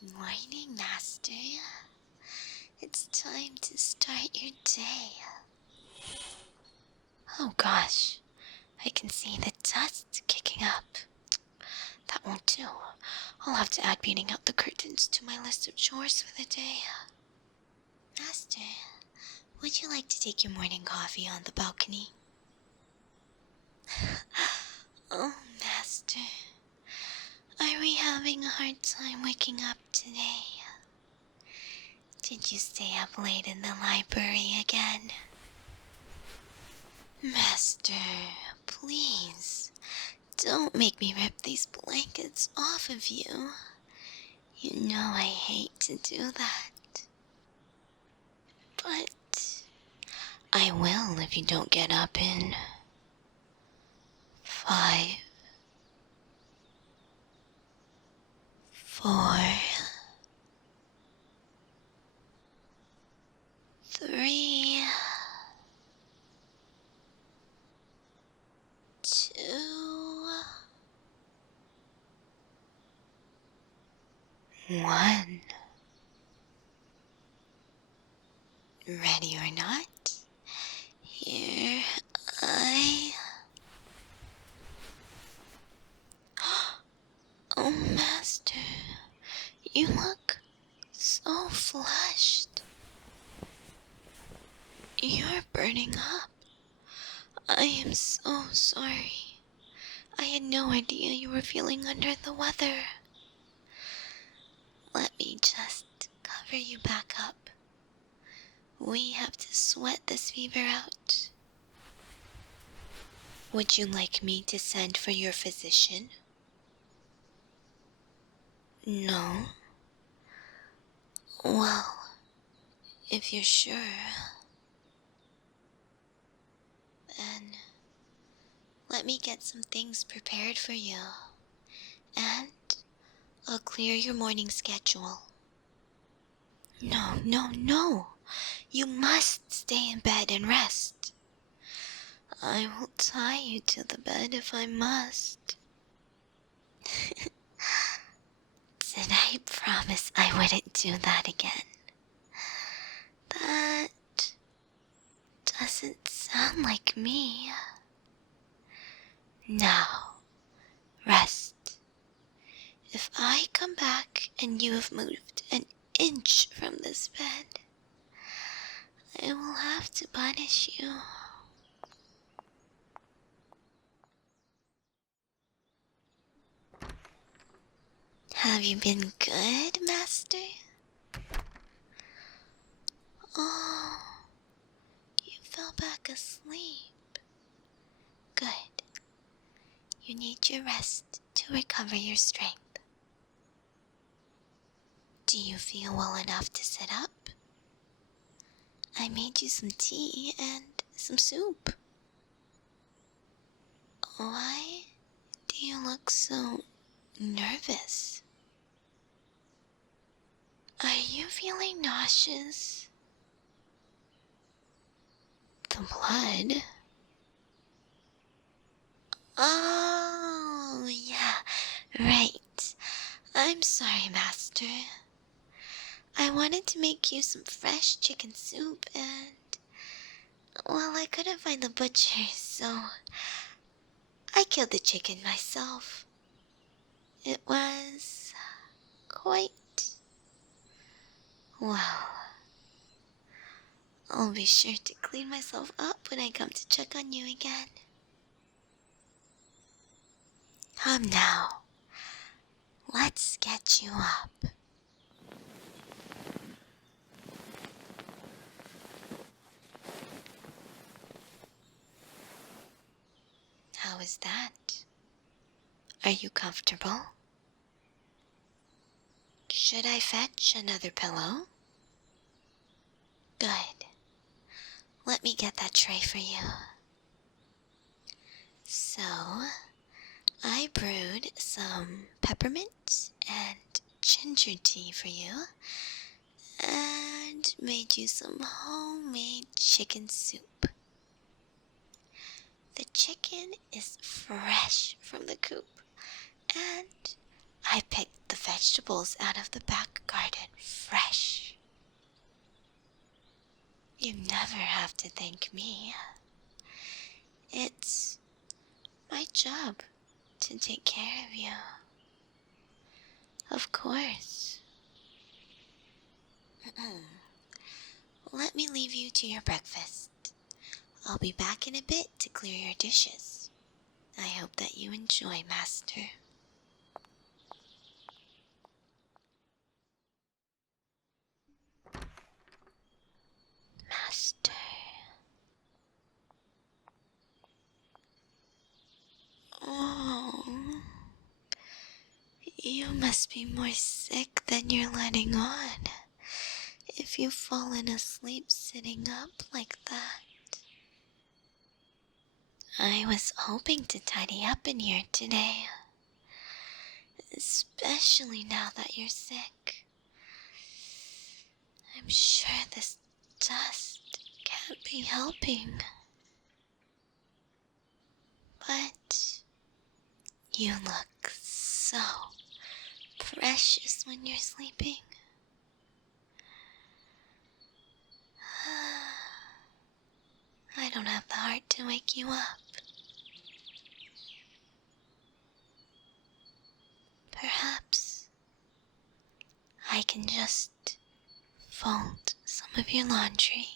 Good morning, Master. It's time to start your day. Oh gosh, I can see the dust kicking up. That won't do. I'll have to add beating out the curtains to my list of chores for the day. Master, would you like to take your morning coffee on the balcony? Oh, Master, are we having a hard time waking up today? Did you stay up late in the library again? Master, please, don't make me rip these blankets off of you. You know I hate to do that. But I will if you don't get up in 5, 4, 3, 2, 1. Ready or not, here I... Oh, Master, you look so flushed. You're burning up. I am so sorry. I had no idea you were feeling under the weather. Let me just cover you back up. We have to sweat this fever out. Would you like me to send for your physician? No? Well, if you're sure, then let me get some things prepared for you, and I'll clear your morning schedule. No, no, no! You must stay in bed and rest. I will tie you to the bed if I must. Did I promise I wouldn't do that again? That doesn't sound like me. Now, rest. If I come back and you have moved an inch from this bed, I will have to punish you. Have you been good, Master? Oh, you fell back asleep. Good. You need your rest to recover your strength. Do you feel well enough to sit up? I made you some tea and some soup. Why do you look so nervous? Are you feeling nauseous? The blood? Oh, yeah, right. I'm sorry, Master. I wanted to make you some fresh chicken soup and, well, I couldn't find the butcher, so I killed the chicken myself. It was quite well. I'll be sure to clean myself up when I come to check on you again. Come now, let's get you up. How is that? Are you comfortable? Should I fetch another pillow? Good. Let me get that tray for you. So, I brewed some peppermint and ginger tea for you, and made you some homemade chicken soup. The chicken is fresh from the coop, and I picked the vegetables out of the back garden fresh. You never have to thank me. It's my job to take care of you. Of course. Let me leave you to your breakfast. I'll be back in a bit to clear your dishes. I hope that you enjoy, Master. Master. Oh, you must be more sick than you're letting on, if you've fallen asleep sitting up like that. I was hoping to tidy up in here today, especially now that you're sick. I'm sure this dust can't be helping. But you look so precious when you're sleeping. I don't have the heart to wake you up. Perhaps I can just fold some of your laundry.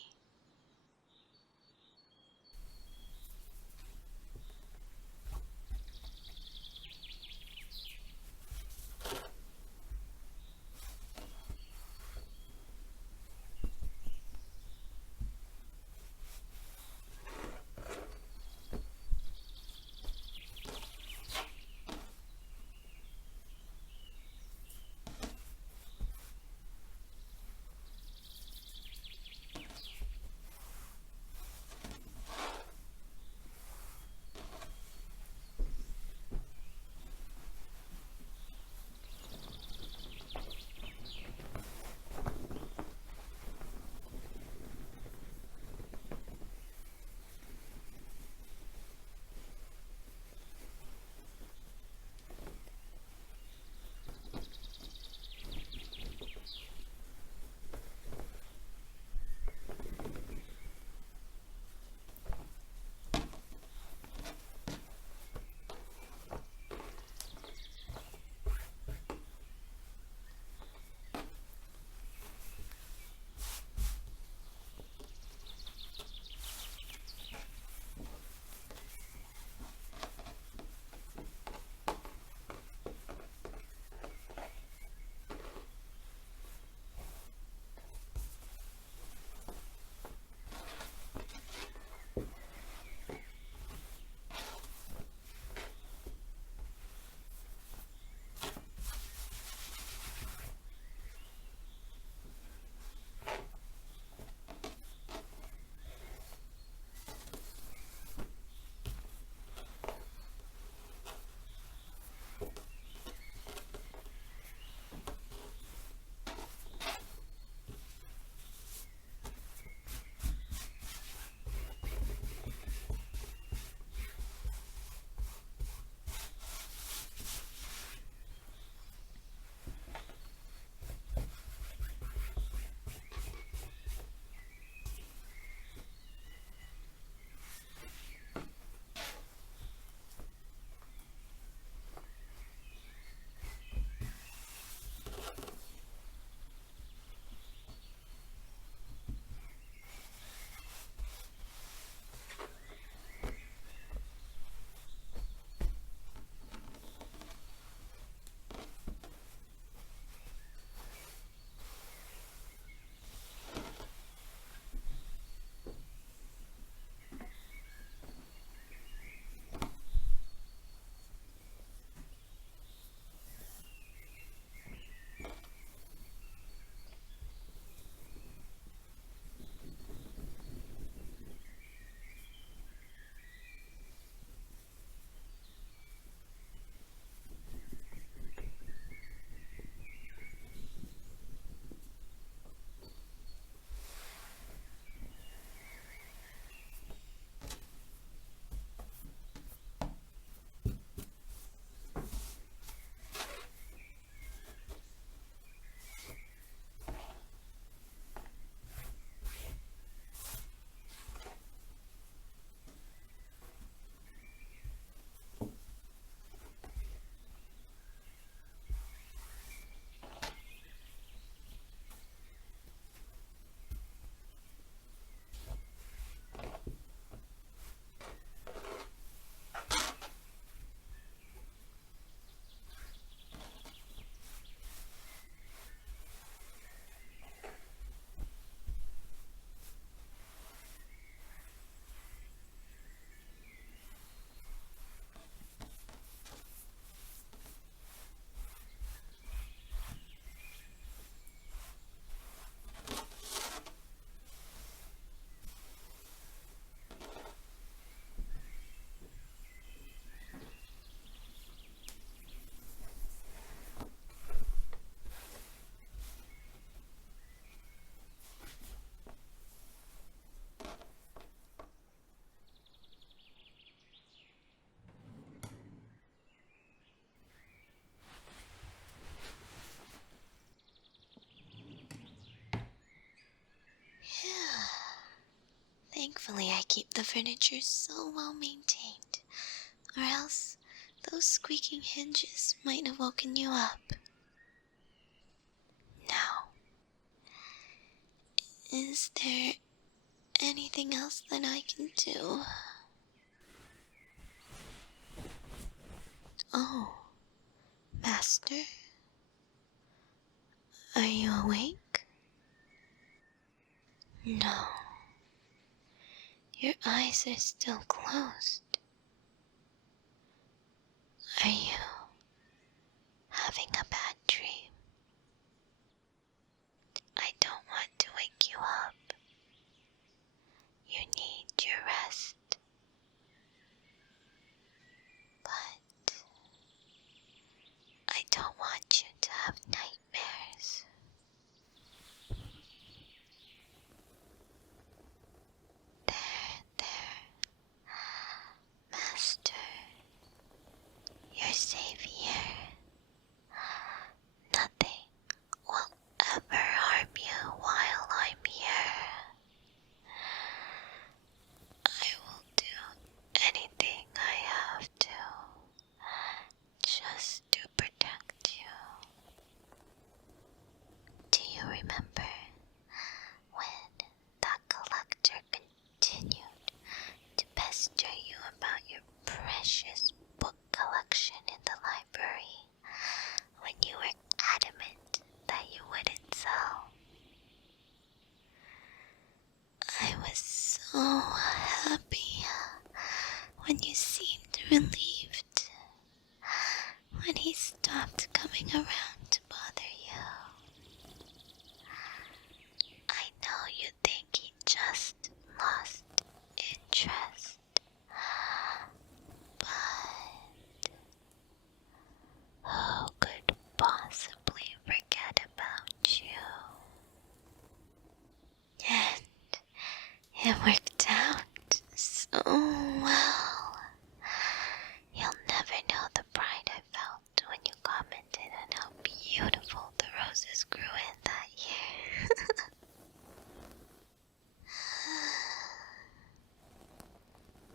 the furniture's so well maintained, or else those squeaking hinges might have woken you up. Now, is there anything else that I can do? Oh, Master? Are you awake? No. Your eyes are still closed. Are you having a bad dream? I don't want to wake you up. You need your rest. But I don't want you to have nightmares. There, Master. You're safe here. Nothing will ever harm you while I'm here. I will do anything I have to just to protect you. Do you remember when that collector continued to pester you about your precious book collection in the library when you were adamant that you wouldn't sell? I was so happy when you seemed relieved, when he stopped coming around to bother you. I know you think he just lost interest, but who could possibly forget about you? And it worked out so well. You'll never know the pride I felt when you commented on how beautiful the roses grew in that year.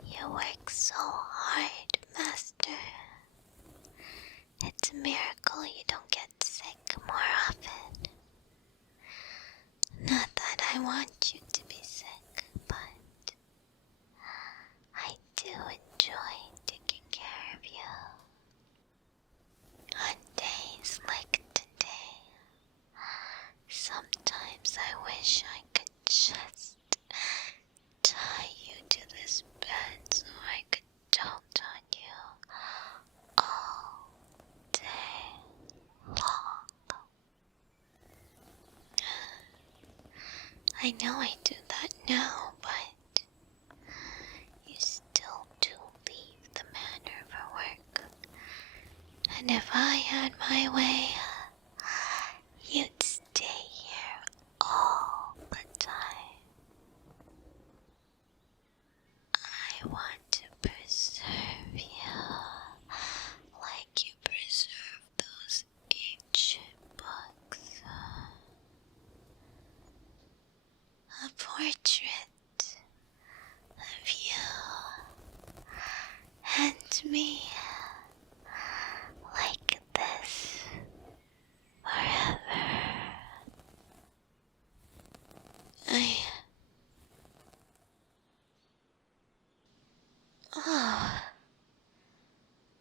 You work so hard, Master. It's a miracle you don't get sick more often. Not that I want you to be sick, but I do enjoy taking care of you. On days like today, sometimes I wish I could just tie you to this bed so I could dote on you all day long. I know I do that now, but you still do leave the manor for work. And if I had my way, you'd stay here all the time. I want to preserve you like you preserve those ancient books. A portrait of you and me like this forever. Oh,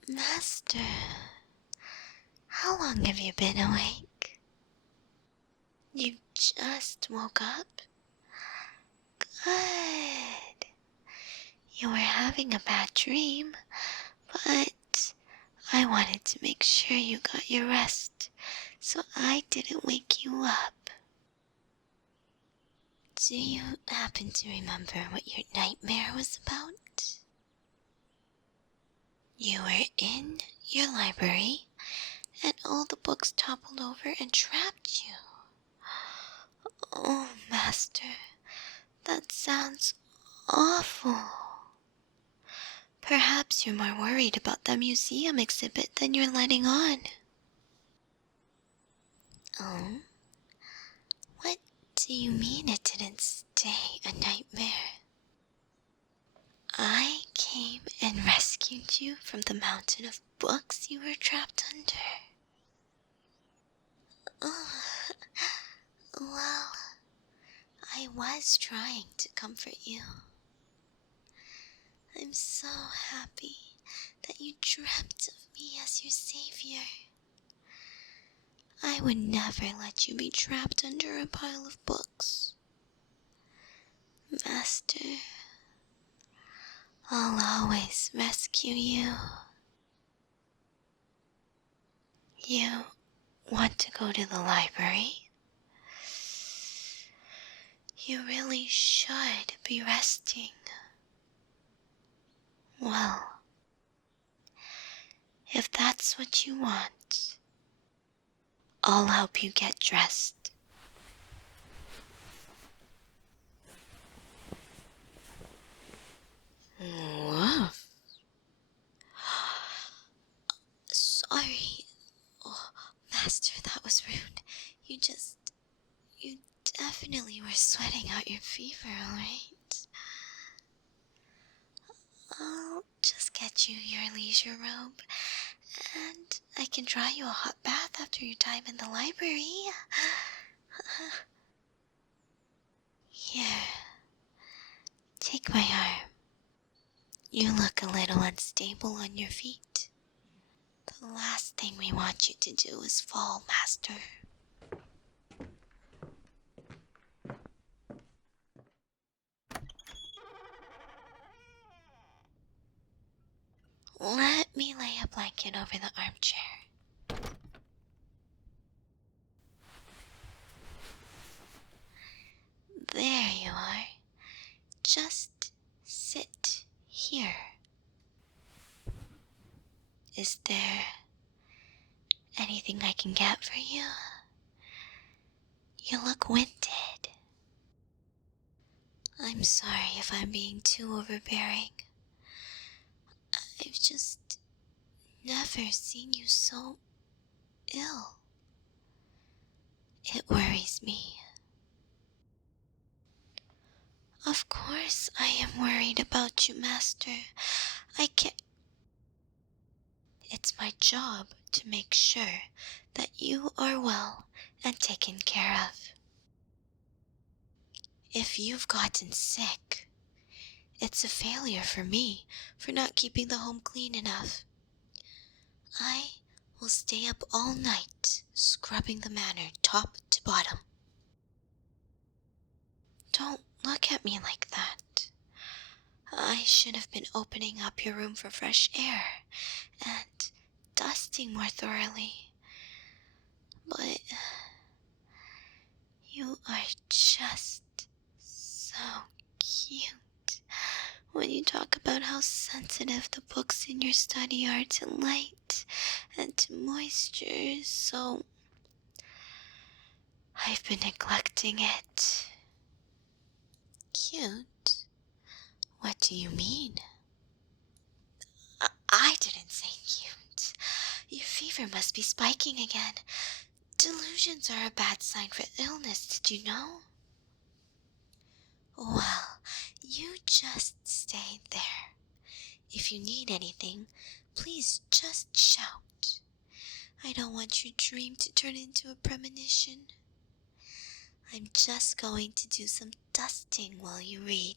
Master, how long have you been awake? You just woke up? Good. You were having a bad dream, but I wanted to make sure you got your rest, so I didn't wake you up. Do you happen to remember what your nightmare was about? You were in your library, and all the books toppled over and trapped you. Oh, Master, that sounds awful. Perhaps you're more worried about the museum exhibit than you're letting on. Oh? What do you mean it didn't stay a nightmare? I came and rescued you from the mountain of books you were trapped under. Oh, well, I was trying to comfort you. I'm so happy that you dreamt of me as your savior. I would never let you be trapped under a pile of books. Master, I'll always rescue you. You want to go to the library? You really should be resting. Well, if that's what you want, I'll help you get dressed. Woof. Sorry. Oh, Master, that was rude. You definitely were sweating out your fever, alright? I'll just get you your leisure robe, and I can draw you a hot bath after your time in the library. Here, take my arm. You look a little unstable on your feet. The last thing we want you to do is fall, Master. Let me lay a blanket over the armchair. There you are. Just sit here. Is there anything I can get for you? You look winded. I'm sorry if I'm being too overbearing. I've just never seen you so ill. It worries me. Of course I am worried about you, Master. I can't... It's my job to make sure that you are well and taken care of. If you've gotten sick, it's a failure for me for not keeping the home clean enough. I will stay up all night scrubbing the manor top to bottom. Don't look at me like that. I should have been opening up your room for fresh air and dusting more thoroughly. But you are just so cute when you talk about how sensitive the books in your study are to light and to moisture, so I've been neglecting it. Cute? What do you mean? I didn't say cute. Your fever must be spiking again. Delusions are a bad sign for illness, did you know? Well, you just stay there. If you need anything, please just shout. I don't want your dream to turn into a premonition. I'm just going to do some dusting while you read.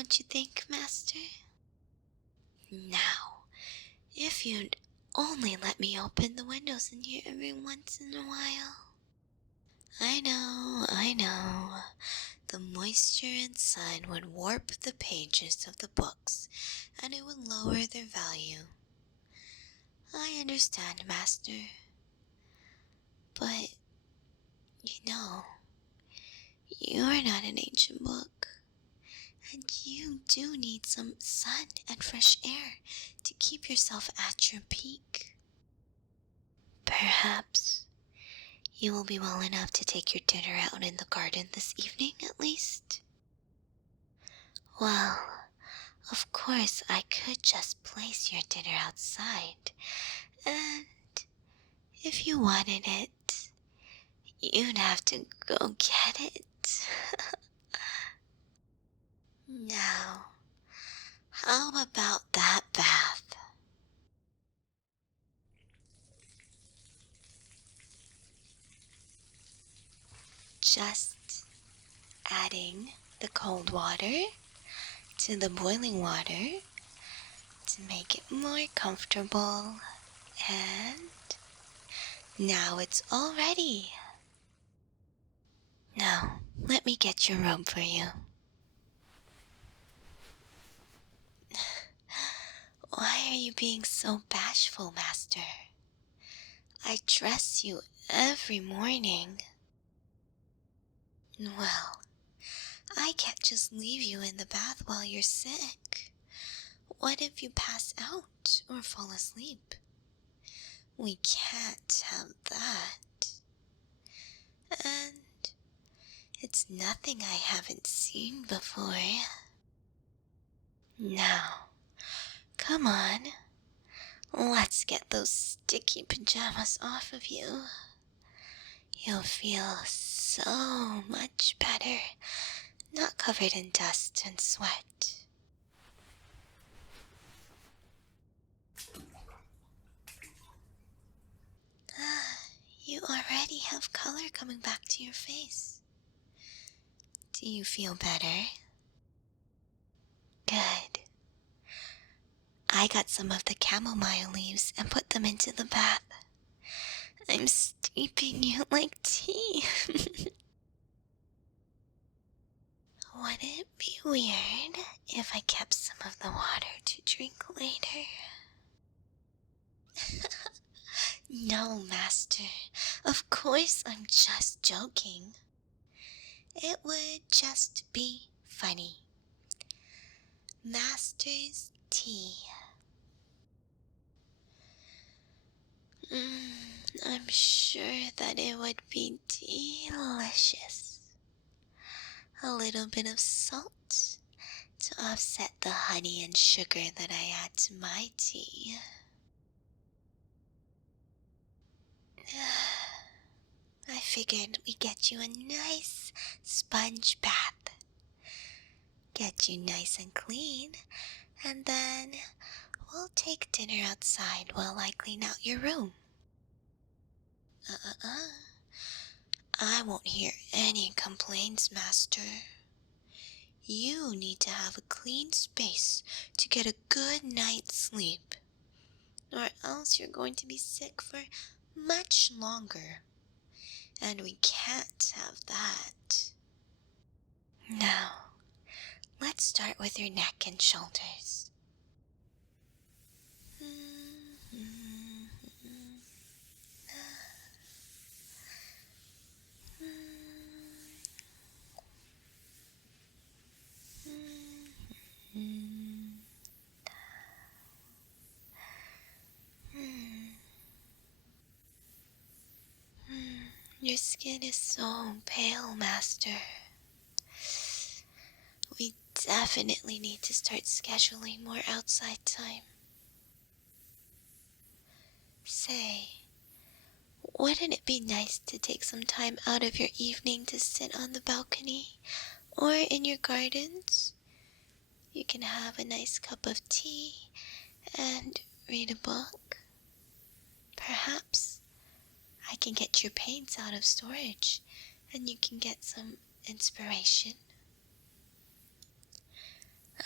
don't you think, Master? Now, if you'd only let me open the windows in here every once in a while. I know. The moisture and sun would warp the pages of the books, and it would lower their value. I understand, Master. But, you're not an ancient book, and you do need some sun and fresh air to keep yourself at your peak. Perhaps you will be well enough to take your dinner out in the garden this evening, at least? Well, of course I could just place your dinner outside, and if you wanted it, you'd have to go get it. Now, how about that bath? Just adding the cold water to the boiling water to make it more comfortable, and now it's all ready. Now, let me get your robe for you. Why are you being so bashful, Master? I dress you every morning. Well, I can't just leave you in the bath while you're sick. What if you pass out or fall asleep? We can't have that. And it's nothing I haven't seen before. Now, come on. Let's get those sticky pajamas off of you. You'll feel so much better, not covered in dust and sweat. You already have color coming back to your face. Do you feel better? Good. I got some of the chamomile leaves and put them into the bath. I'm steeping you like tea. Would it be weird if I kept some of the water to drink later? No, Master. Of course I'm just joking. It would just be funny. Master's tea. I'm sure that it would be delicious. A little bit of salt to offset the honey and sugar that I add to my tea. I figured we'd get you a nice sponge bath. Get you nice and clean, and then we'll take dinner outside while I clean out your room. I won't hear any complaints, Master. You need to have a clean space to get a good night's sleep, or else you're going to be sick for much longer, and we can't have that. Now, let's start with your neck and shoulders. Your skin is so pale, Master. We definitely need to start scheduling more outside time. Say, wouldn't it be nice to take some time out of your evening to sit on the balcony or in your gardens? You can have a nice cup of tea and read a book. Perhaps I can get your paints out of storage and you can get some inspiration.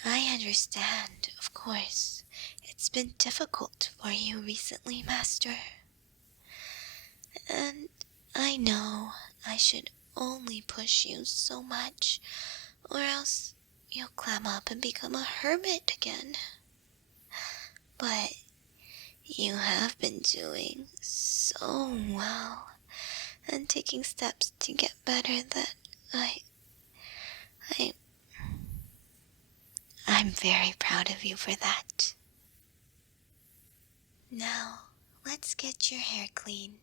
I understand, of course. It's been difficult for you recently, Master. And I know I should only push you so much, or else you'll clam up and become a hermit again. But you have been doing so well and taking steps to get better that I I'm very proud of you for that. Now, let's get your hair cleaned.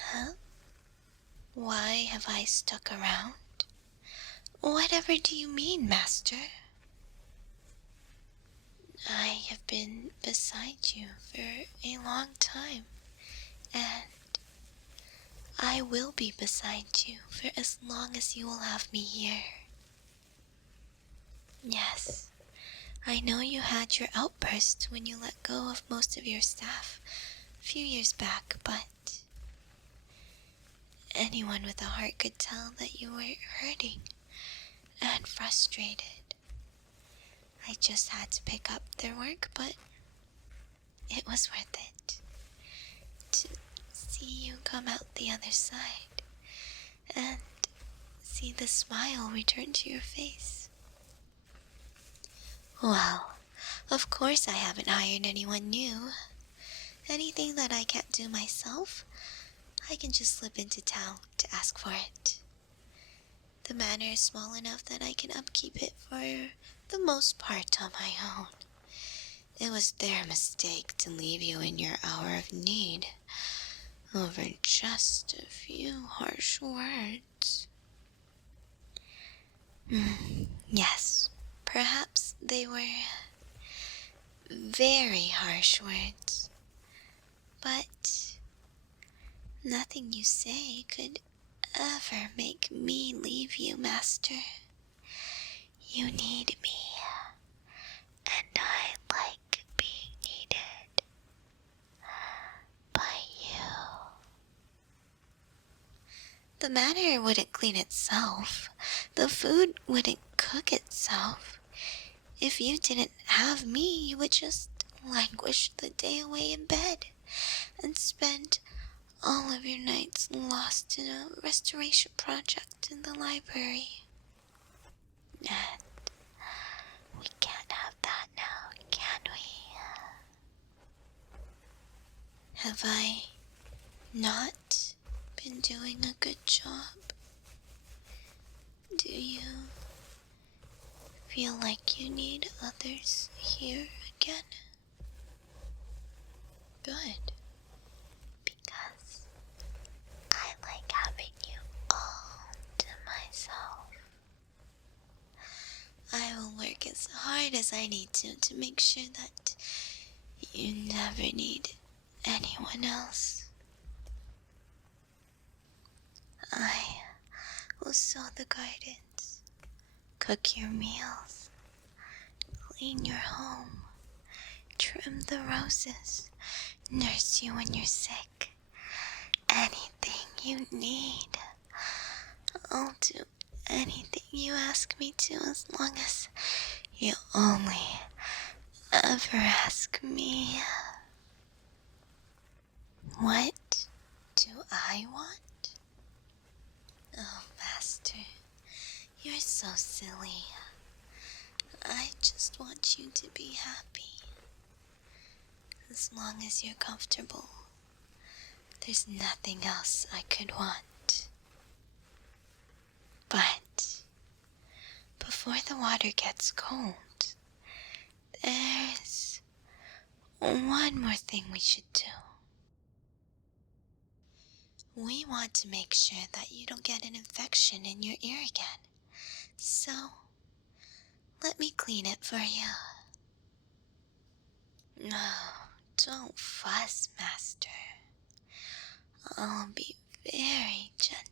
Huh? Why have I stuck around? Whatever do you mean, Master? I have been beside you for a long time, and I will be beside you for as long as you will have me here. Yes, I know you had your outburst when you let go of most of your staff a few years back, but anyone with a heart could tell that you were hurting and frustrated. I just had to pick up their work, but it was worth it to see you come out the other side and see the smile return to your face. Well, of course I haven't hired anyone new. Anything that I can't do myself, I can just slip into town to ask for it. The manor is small enough that I can upkeep it for the most part on my own. It was their mistake to leave you in your hour of need over just a few harsh words. Yes, perhaps they were very harsh words, but nothing you say could ever make me leave you, Master. You need me, and I like being needed by you. The manor wouldn't clean itself. The food wouldn't cook itself. If you didn't have me, you would just languish the day away in bed and spend all of your nights lost in a restoration project in the library. And we can't have that now, can we? Have I not been doing a good job? Do you feel like you need others here again? Good. Because I like having you all to myself. I will work as hard as I need to make sure that you never need anyone else. I will sow the gardens, cook your meals, clean your home, trim the roses, nurse you when you're sick. Anything you need. I'll do anything you ask me to as long as you only ever ask me. What do I want? Oh, Master, you're so silly. I just want you to be happy. As long as you're comfortable, there's nothing else I could want. But before the water gets cold, there's one more thing we should do. We want to make sure that you don't get an infection in your ear again. So, let me clean it for you. No, don't fuss, Master. I'll be very gentle.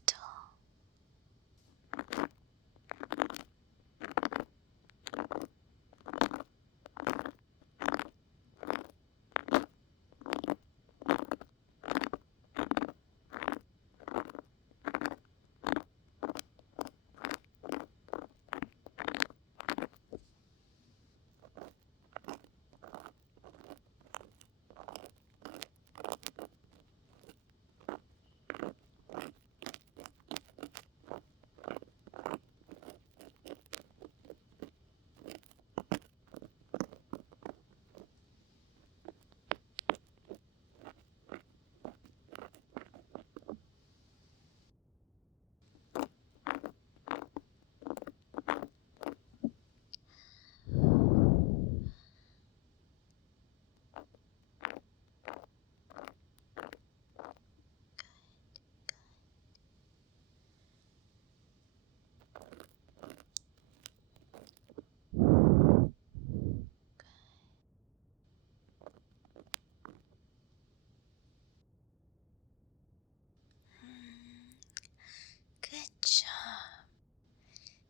Good job.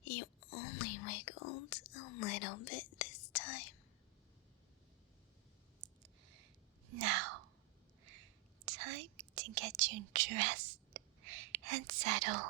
You only wiggled a little bit this time. Now, time to get you dressed and settled.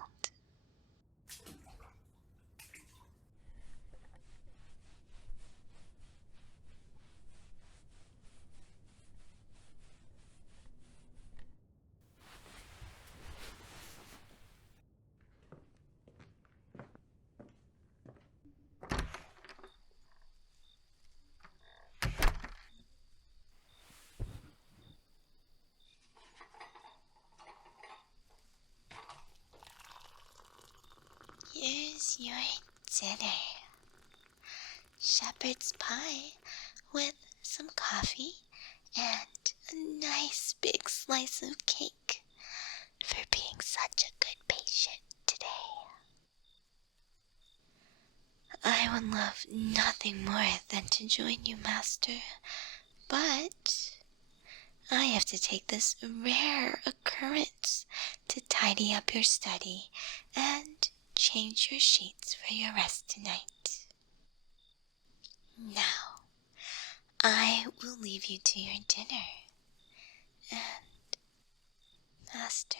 Here's your dinner. Shepherd's pie with some coffee and a nice big slice of cake for being such a good patient today. I would love nothing more than to join you, Master, but I have to take this rare occurrence to tidy up your study and change your sheets for your rest tonight. Now, I will leave you to your dinner. And, Master,